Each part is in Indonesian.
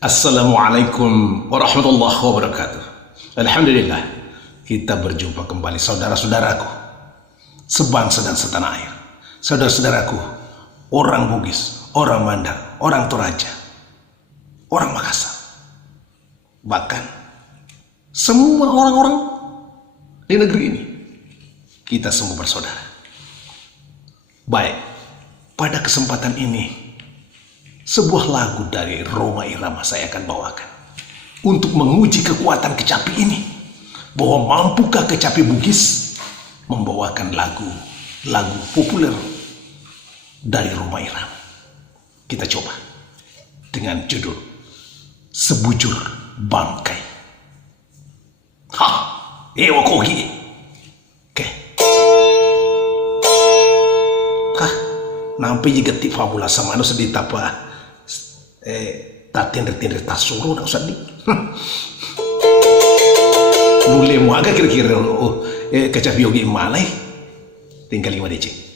Assalamualaikum warahmatullahi wabarakatuh. Alhamdulillah, kita berjumpa kembali saudara-saudaraku sebangsa dan setanah air. Saudara-saudaraku, orang Bugis, orang Mandar, orang Toraja, orang Makassar, bahkan semua orang-orang di negeri ini, kita semua bersaudara. Baik, pada kesempatan ini sebuah lagu dari Rhoma Irama saya akan bawakan untuk menguji kekuatan kecapi ini, bahwa mampukah kecapi Bugis membawakan lagu populer dari Rhoma Irama. Kita coba dengan judul Sebujur Bangkai. Ewa kogi. Oke. Nampi juga ti fabula sama no sedih tapa tatin-tin tasuru nak usah di. Mulai mu agak kira-kira kecapi yogi malai tinggal 5 DC.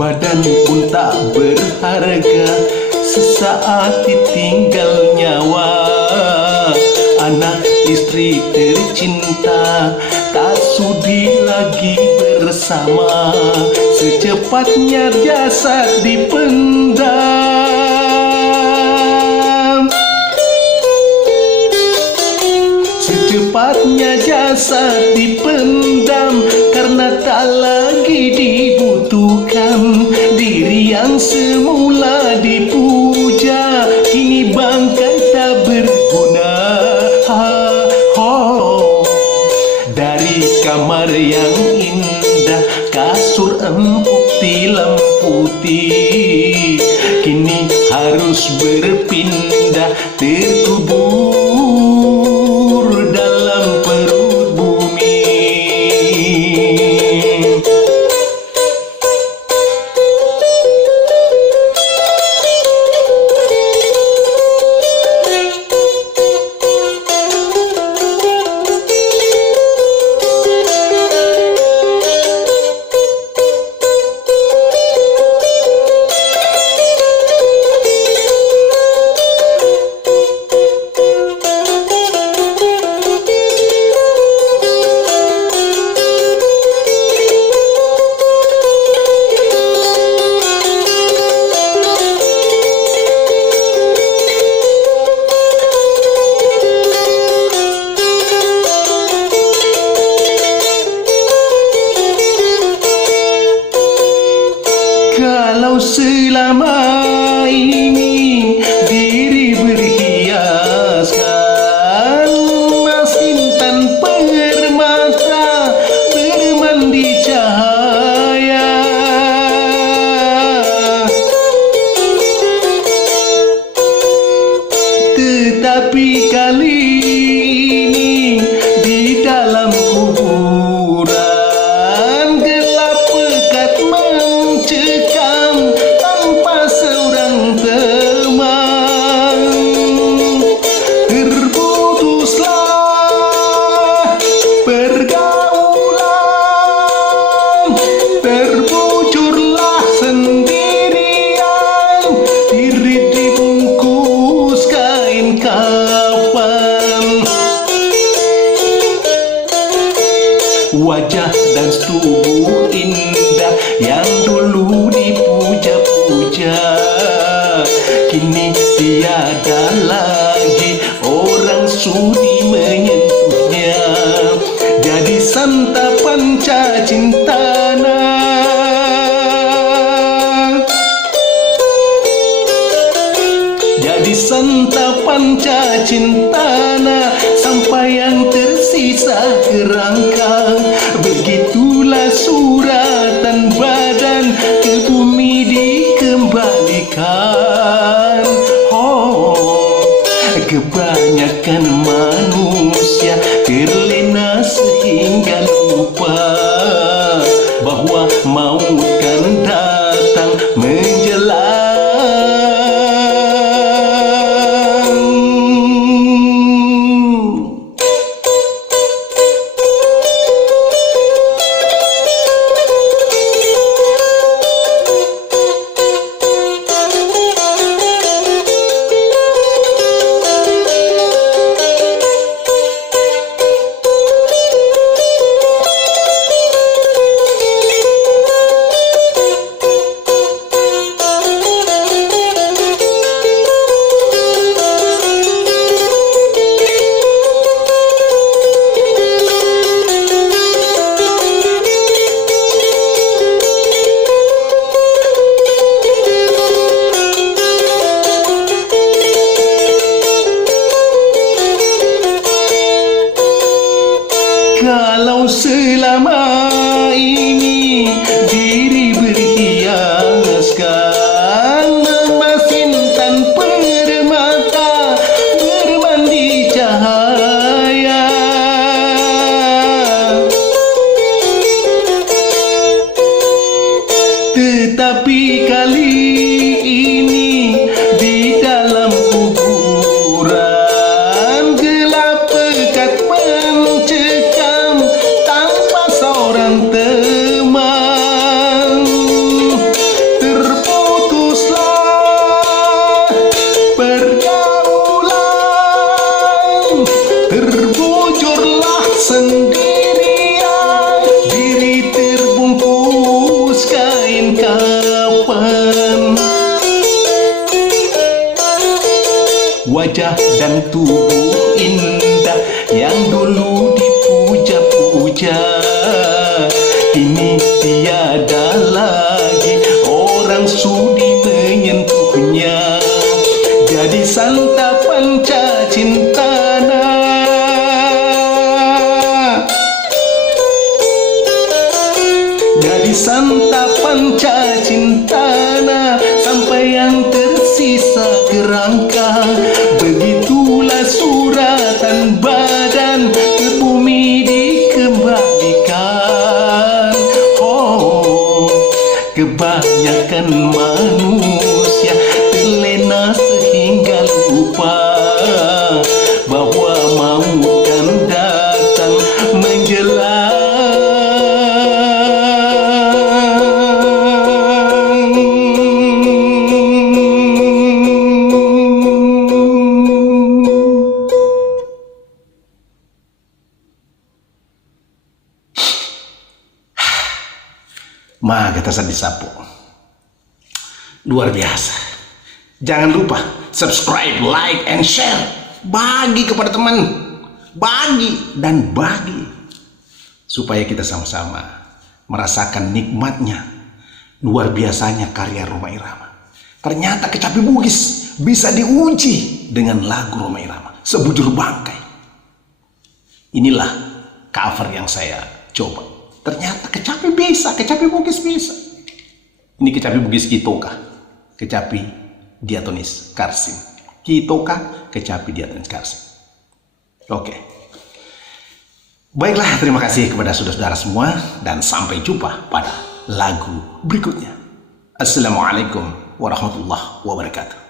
Badan pun tak berharga, sesaat ditinggal nyawa. Anak istri tercinta tak sudi lagi bersama. Secepatnya jasad dipendam, secepatnya jasad dipendam, karena tak lagi dibutuhkan. Diri yang semula dipuja kini bangkai tak berguna. Dari kamar yang indah, kasur empuk tilam putih, kini harus berpindah, terkubur dalam perut bumi. Kalau selama ini diri berhiaskan emas intan permata bermandi cahaya, tetapi kali ini di dalam kuburan gelap pekat mencekam tanpa seorang teman. Terputuslah pergaulan, terbujurlah sendirian, diri dibungkus kain kafan. Wajah dan tubuh indah yang dulu dipuja-puja, kini tiada lagi orang sudi menyentuhnya. Jadi santapan cacing tanah, jadi santapan santapan cintana sampai yang tersisa kerangka. Begitulah suratan badan ke bumi dikembalikan. Oh, kebanyakan manusia terlena sehingga lupa bahwa maut kan datang menjelang. Kalau selama ini diri berhiaskan emas intan permata bermandi cahaya, tetapi kali ini di dalam kuburan gelap pekat mencekam tanpa seorang teman. Terputuslah pergaulan, terbujurlah sendirian, diri terbungkus kain kapan. Wajah dan tubuh indah yang dulu dipuja-puja kini tiada lagi orang sudi menyentuhnya. Jadi santapan cintana, jadi santapan cintana sampai yang tersisa kerangka. Begitulah suratan badan ke bumi dikembalikan. Oh, kebanyakan manusia terlena sehingga lupa bahwa maut kan datang menjelang. Kata saya disapu. Luar biasa. Jangan lupa subscribe, like, and share. Bagi kepada teman. Bagi dan bagi. Supaya kita sama-sama merasakan nikmatnya, luar biasanya karya Rhoma Irama. Ternyata Kecapi Bugis bisa diuji dengan lagu Rhoma Irama, Sebujur Bangkai. Inilah cover yang saya coba. Ternyata Kecapi bisa, Kecapi Bugis bisa. Ini Kecapi Bugis Kitoka, Kecapi Diatonis Karsim. Kitoka, Kecapi Diatonis Karsim. Oke. Baiklah, terima kasih kepada saudara-saudara semua dan sampai jumpa pada lagu berikutnya. Assalamualaikum warahmatullahi wabarakatuh.